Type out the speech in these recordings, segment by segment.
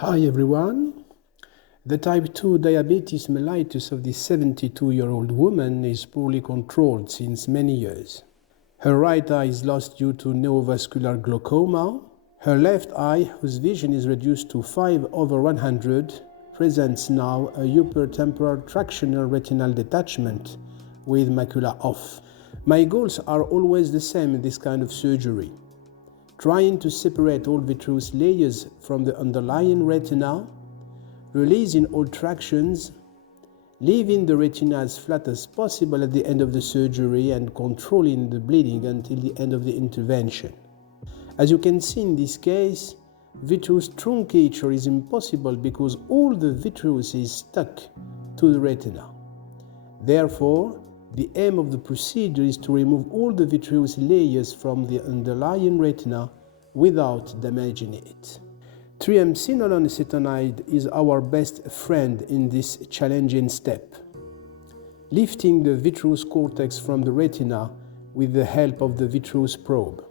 Hi everyone. The type 2 diabetes mellitus of this 72-year-old woman is poorly controlled since many years. Her right eye is lost due to neovascular glaucoma. Her left eye, whose vision is reduced to 5/100, presents now a upper-temporal tractional retinal detachment with macula off. My goals are always the same in this kind of surgery: trying to separate all vitreous layers from the underlying retina, releasing all tractions, leaving the retina as flat as possible at the end of the surgery, and controlling the bleeding until the end of the intervention. As you can see in this case, vitreous truncature is impossible because all the vitreous is stuck to the retina. Therefore, the aim of the procedure is to remove all the vitreous layers from the underlying retina without damaging it. Triamcinolone acetonide is our best friend in this challenging step, lifting the vitreous cortex from the retina with the help of the vitreous probe.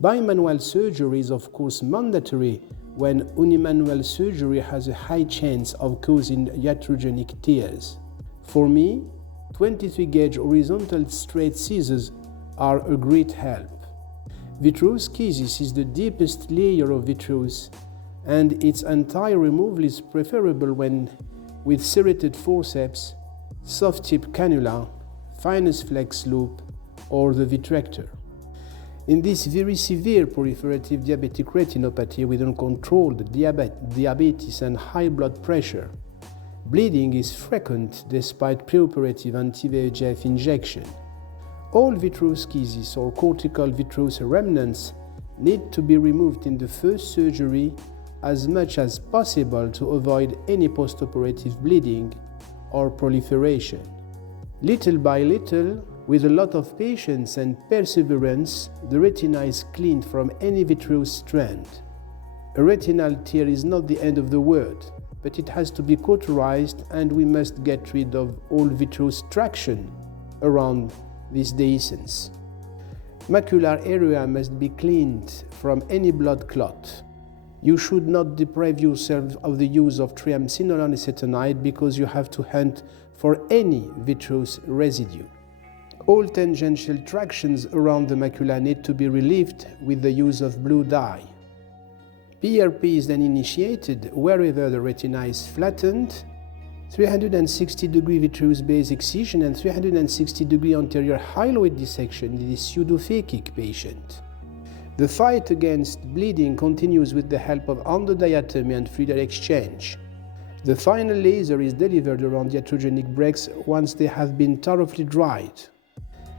Bimanual surgery is of course mandatory when unimanual surgery has a high chance of causing iatrogenic tears. For me, 23-gauge horizontal straight scissors are a great help. Vitreous schisis is the deepest layer of vitreous, and its entire removal is preferable when with serrated forceps, soft tip cannula, finest flex loop, or the vitrector. In this very severe proliferative diabetic retinopathy with uncontrolled diabetes and high blood pressure, bleeding is frequent despite preoperative anti-VEGF injection. All vitreous schisis or cortical vitreous remnants need to be removed in the first surgery as much as possible to avoid any postoperative bleeding or proliferation. Little by little, with a lot of patience and perseverance, the retina is cleaned from any vitreous strand. A retinal tear is not the end of the world, but it has to be cauterized, and we must get rid of all vitreous traction around this dehiscence. Macular area must be cleaned from any blood clot. You should not deprive yourself of the use of triamcinolone acetonide because you have to hunt for any vitreous residue. All tangential tractions around the macula need to be relieved with the use of blue dye. PRP is then initiated wherever the retina is flattened, 360-degree vitreous base excision and 360-degree anterior hyaloid dissection in this pseudophakic patient. The fight against bleeding continues with the help of endodiatomy and fluid exchange. The final laser is delivered around the iatrogenic breaks once they have been thoroughly dried.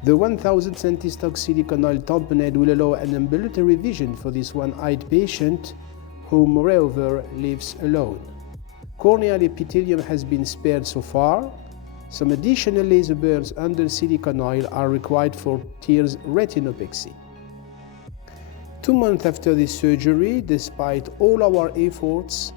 The 1000 centistock silicone oil tamponade will allow an ambulatory vision for this one-eyed patient, who moreover lives alone. Corneal epithelium has been spared so far. Some additional laser burns under silicone oil are required for tears retinopexy. 2 months after this surgery, despite all our efforts,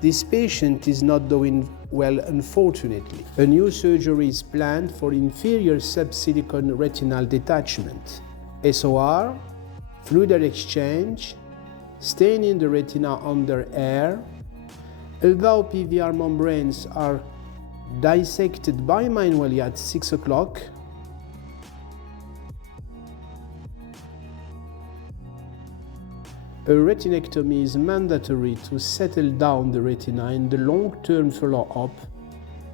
this patient is not doing well, unfortunately. A new surgery is planned for inferior subsilicone retinal detachment, SOR, fluid exchange, staining the retina under air. Although PVR membranes are dissected bimanually at 6 o'clock, a retinectomy is mandatory to settle down the retina in the long-term follow-up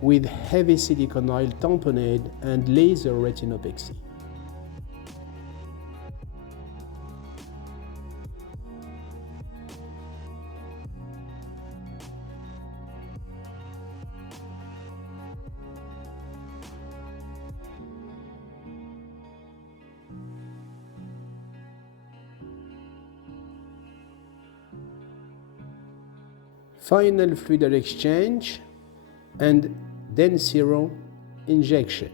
with heavy silicone oil tamponade and laser retinopexy. Final fluid exchange and then serum injection.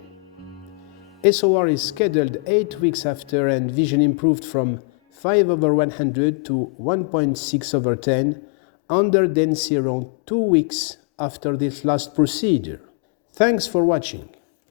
SOR is scheduled 8 weeks after, and vision improved from 5/100 to 1.6/10 under den serum 2 weeks after this last procedure. Thanks for watching.